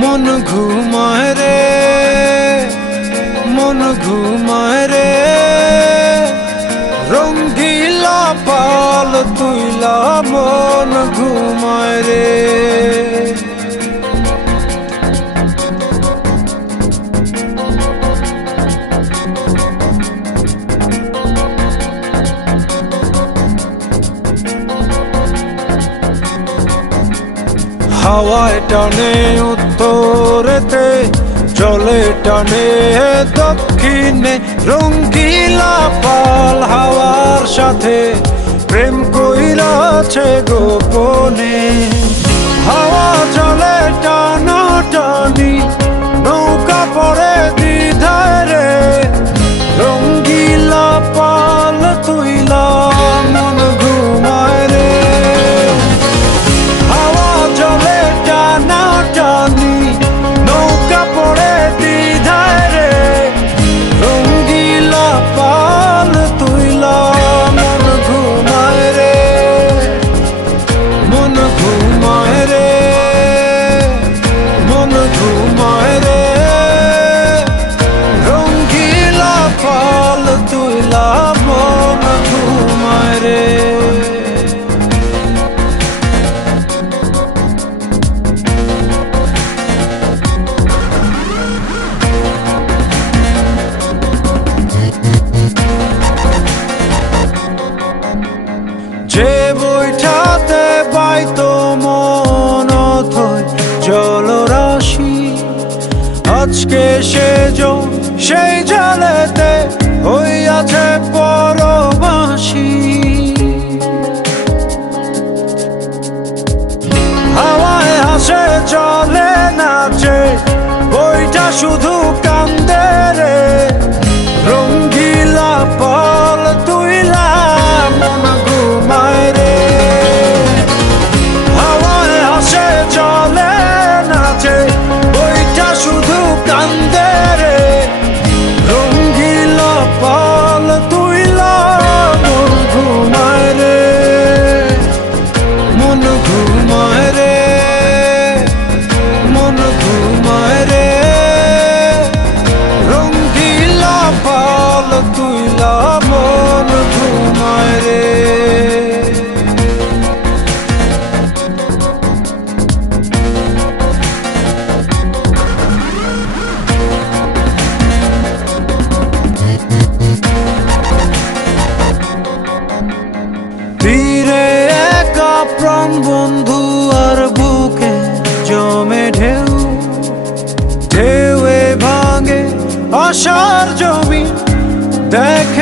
মন ঘুমায় রে, মন ঘুমায় রে, রঙ্গিলা পাল তুইলা মন ঘুমায় রে। হাওয়ায় টানে উত্তরেতে, জলে টানে দক্ষিণে, রঙ্গিলা পাল হাওয়ার সাথে প্রেম কইরাছে গোপনে। হাওয়া জলে টানা টানি, নৌকা পড়ে দ্বিধায় রে, রঙ্গিলা পাল তুইলা মন ঘুমায় রে। হাওয়া জলে টানা টানি, নৌকা পড়ে দ্বিধায় রে, রঙ্গিলা পাল তুইলা মন ঘুমায় রে, মন ঘুমায় রে, মন ঘুমায় রে, রঙ্গিলা পাল তুইলা মন ঘুমায় রে। যে বইটাতে বাইতো মন অথই জলরাশি, আজকে সেই জলেতে হইয়াছে পরবাসী। হাওয়ায় হাসে জলে নাচে, বইটা শুধু কান্দে রে, রঙ্গিলা পাল তুইলা মন ঘুমায় রে। হাওয়ায় হাসে জলে নাচে, বইটা শুধু কান্দে রে, রঙ্গিলা পাল তুইলা মন ঘুমায় রে, মন ঘুমায় রে, মন ঘুমায় রে, রঙ্গিলা পাল তুইলা মন ঘুমায় রে। তীরে একা প্রাণ বন্ধু আর বুকে জমে ঢেউ, ঢেউয়ে ভাঙে আশার জমি, দেখে